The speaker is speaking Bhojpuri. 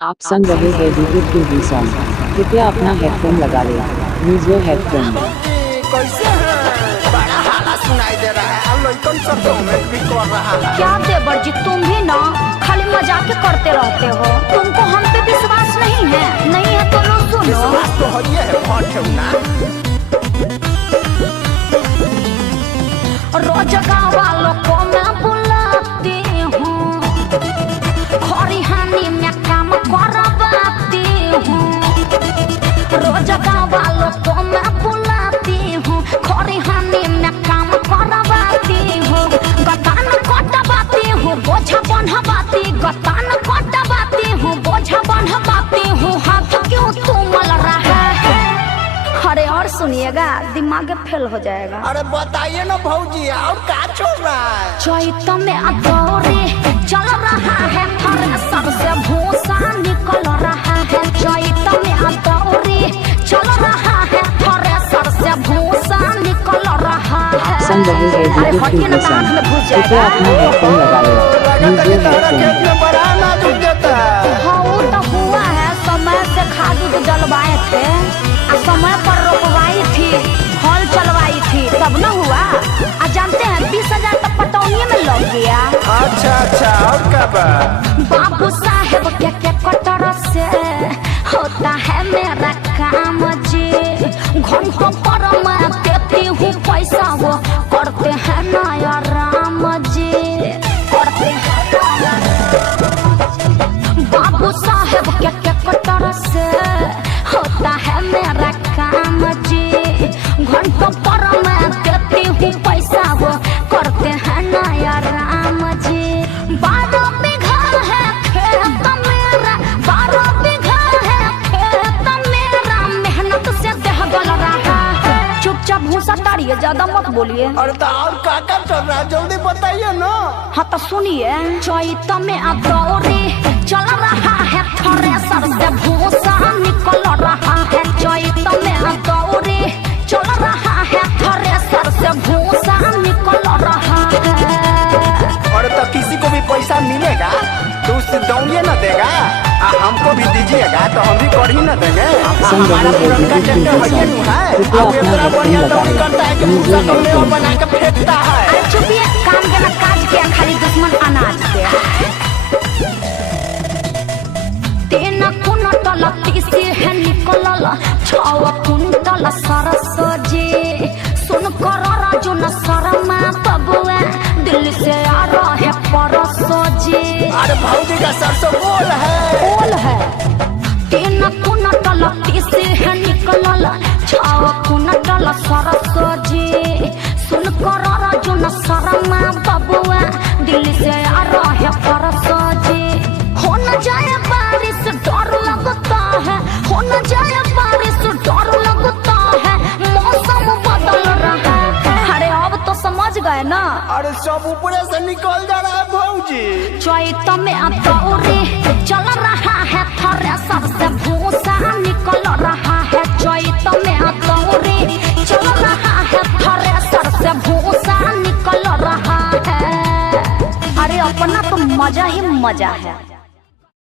आप सुन रहे हैं यूट्यूब की भी सॉन्ग। कृपया अपना हेडफोन लगा लें। Use your headphone. कैसे हैं? बड़ा हाला सुनाई दे रहा है। लड़कन सब कमेंट भी कर रहा है। क्या देवर जी, तुम भी ना खाली मजाक करते रहते हो। तुमको हम पे विश्वास नहीं है? नहीं है तो लो सुनो। विश्वास तो है ना। रोजगा वालों को मैं बुलाती हूँ, खरिहानी में काम करवाती हूँ। रोजगा वालों को मैं बुलाती हूँ, खरिहानी में काम करवाती हूँ। गतान कटवाती हूँ, बोझा बन्हवाती, गतान कटवाती हूँ, बोझा बन्हवाती हूँ। हाथ क्यों तुमल रहा है? अरे और सुनिएगा, दिमाग फेल हो जाएगा। अरे बताइए ना भौजी, और क्या चल रहा है? चैत में अदौरे चल रहा है, थ्रेसर से भूसा निकल रहा है। चैत में अदौरे चल रहा है, थ्रेसर से भूसा निकल रहा है। सुन रहे हैं यूट्यूब की भी सॉन्ग। कृपया अपना हेडफोन लगा लें। Use your headphone. हाँ, वो तो हुआ है। समय से खाद डलवाए थे, समय पर रोपवाई थी, हल चलवाई थी, तब न हुआ। जानते हैं 20,000 तक पटौनी में लग गया। अच्छा, और कब? बाबू साहेब के कटर से होता है मेरा काम जी। घंटों पर मैं देती हूँ पैसा, वो करते हैं नया राम जी, करते हैं। बाबू साहेब के कटर से होता है मेरा काम जी। घंटों पर मैं देती हूँ पैसा, वो करते हैं नया राम जी। 12 बीघा है खेत मेरा, 12 बीघा है खेत मेरा, मेहनत से देह गल रहा है। चुपचाप भूसा ताड़िए, ज्यादा मत बोलिए। अरे तो और क्या चल रहा है, जल्दी बताइए ना। हाँ तो सुनिए, चैत में अदौरे चल रहा है, थ्रेसर से भूसा निकल रहा है। चैत में अदौरे चल रहा है, थ्रेसर से भूसा निकल रहा है। और तो किसी को भी पैसा मिलेगा तो उससे दौड़िए न देगा, हमको भी दीजिएगा तो हम भी कर ही न देंगे। हमारा पुरनका ट्रैक्टर है, अब इतना बढ़िया दौड़ी करता है कि भूसा तो मेवा बना के फेंकता है। अरे चुपिए, काम के न काज के, खाली दुश्मन अनाज के। 3 कुंटल तीसी है निकलल, 6 कुंटल सरसों जी। सुन कर राजू न शर्मा बबुआ, दिल्ली से आ रहा है परसों जी। अरे भौजी का सरसों बोल है। 3 कुंटल तीसी है निकलल, 6 कुंटल सरसों जी। सुन कर राजू न शर्मा बबुआ, दिल्ली से आ रहा है परसों जी। हो न जाए बारिश डर लगता है, हो न जाए बारिश डर लगता है, मौसम बदल रहा है। अरे अब तो समझ गए ना। अरे सब ऊपर से निकल जा रहा है भौजी। चैत में अदौरे चल रहा है, थ्रेसर से भूसा निकल रहा है। चैत में अदौरे चल रहा है, थ्रेसर से भूसा निकल रहा है। अरे अपना तो मजा ही मजा है।